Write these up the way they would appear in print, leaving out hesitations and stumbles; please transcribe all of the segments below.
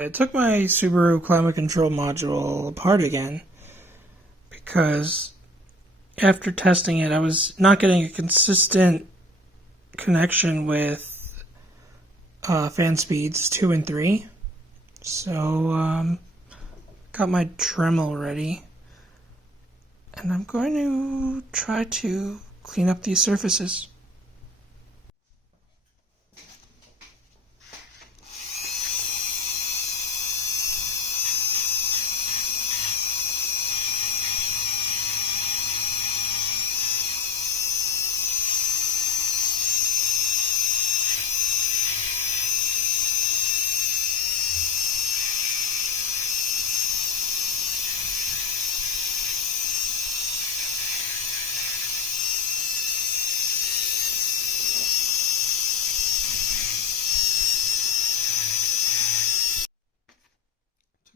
I took my Subaru climate control module apart again because after testing it, I was not getting a consistent connection with fan speeds 2 and 3. So, got my Dremel ready, and I'm going to try to clean up these surfaces.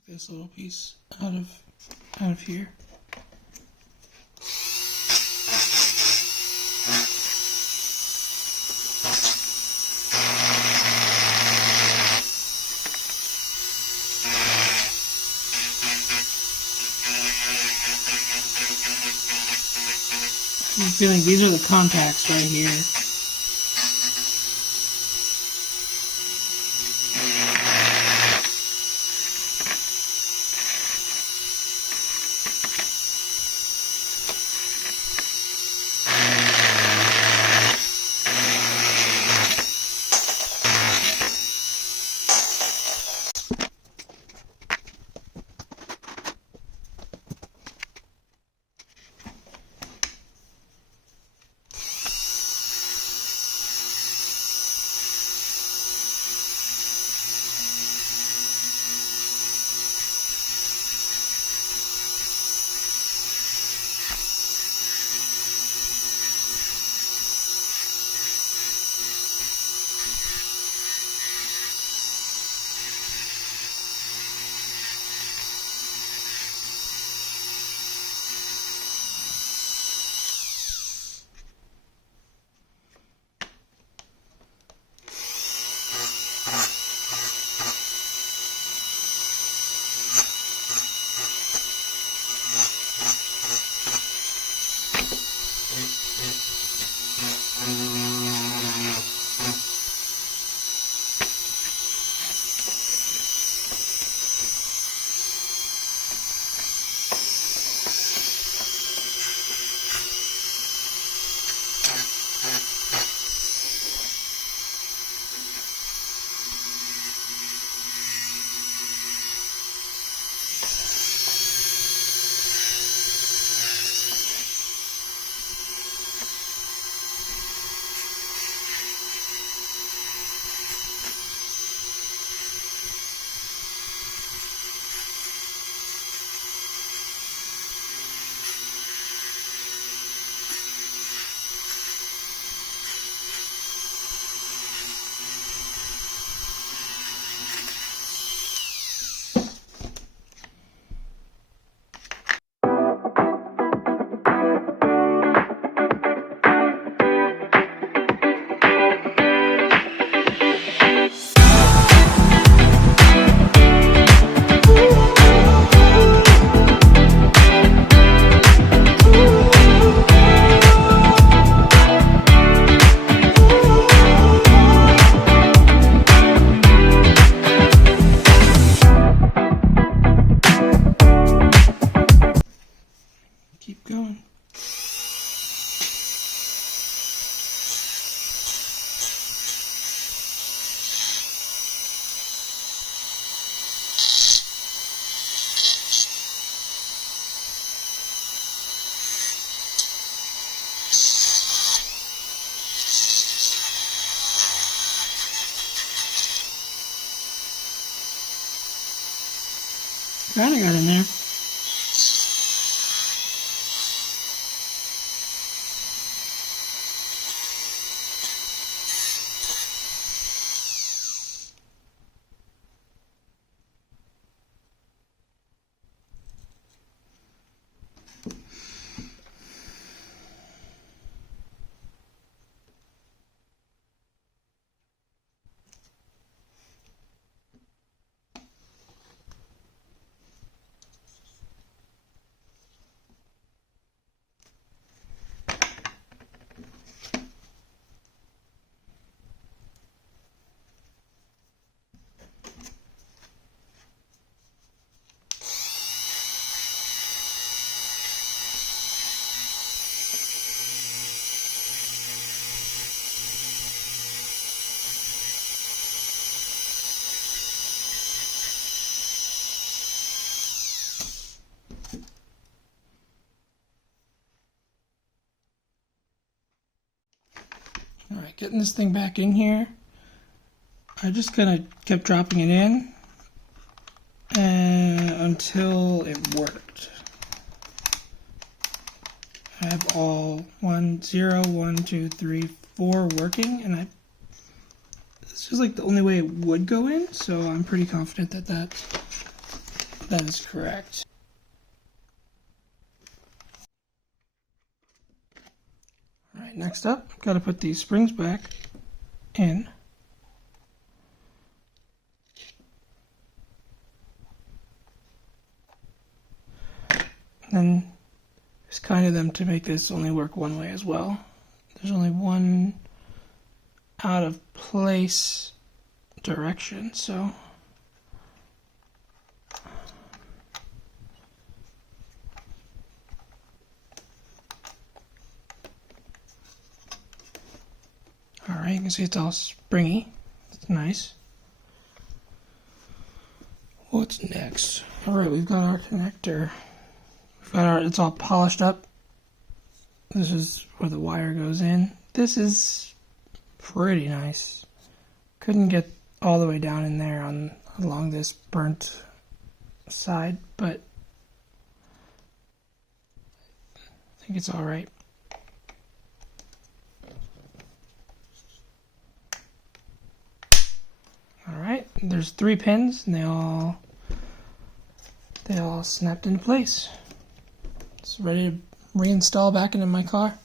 This little piece out of here. I'm feeling these are the contacts right here. Keep going. Kinda got in there. getting this thing back in here, I just kind of kept dropping it in until it worked. I have all 1, 0, 1, 2, 3, 4 working, and this is like the only way it would go in, so I'm pretty confident that that is correct. Alright, next up, I've got to put these springs back in. And there's kind of them to make this only work one way as well. There's only one out of place direction, so alright, you can see it's all springy. It's nice. What's next? Alright, we've got our connector. It's all polished up. This is where the wire goes in. This is pretty nice. Couldn't get all the way down in there along this burnt side, but I think it's all right. All right, there's 3 pins, and they all snapped into place. It's ready to reinstall back into my car.